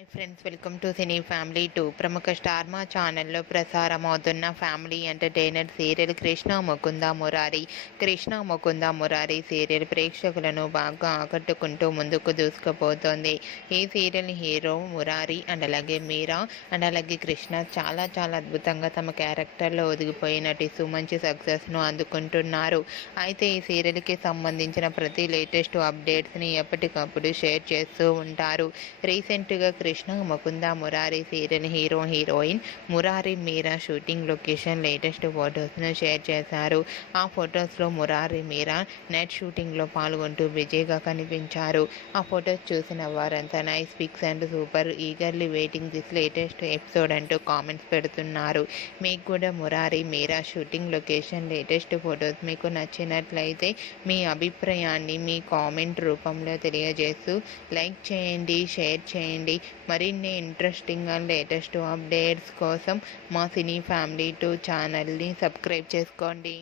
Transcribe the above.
Hi friends, welcome to cine family 2. ప్రముఖ star Maa ఛానల్లో ప్రసారమవుతున్న family entertainer serial Krishna Mukunda Murari serial ప్రేక్షకులను బాగా ఆకట్టుకుంటూ ముందుకు దూసుకుపోతోంది. ఈ సీరియల్ హీరో మురారి అండ్ అలాగే మీరా అండ్ అలాగే కృష్ణ చాలా చాలా అద్భుతంగా తమ క్యారెక్టర్లో ఒదిగిపోయి నటిస్తూ మంచి సక్సెస్ను అందుకుంటున్నారు. అయితే ఈ సీరియల్కి సంబంధించిన ప్రతి లేటెస్ట్ అప్డేట్స్ని ఎప్పటికప్పుడు షేర్ చేస్తూ ఉంటారు. రీసెంట్గా Krishna Mukunda Murari serial heroine Murari Meera shooting location latest ఫొటోస్ను share చేశారు. ఆ ఫొటోస్లో మురారి మీరా నెట్ షూటింగ్లో పాల్గొంటూ బిజీగా కనిపించారు. ఆ ఫొటోస్ చూసిన వారంతా nice pics and super eagerly waiting this latest episode అంటూ కామెంట్స్ పెడుతున్నారు. మీకు కూడా Murari Meera shooting location latest photos మీకు నచ్చినట్లయితే మీ అభిప్రాయాన్ని మీ కామెంట్ రూపంలో తెలియజేస్తూ లైక్ చేయండి, షేర్ చేయండి. మరిన్ని ఇంట్రెస్టింగ్ అండ్ లేటెస్ట్ అప్డేట్స్ కోసం మా సినీ ఫ్యామిలీ 2 ఛానల్ని సబ్స్క్రైబ్ చేసుకోండి.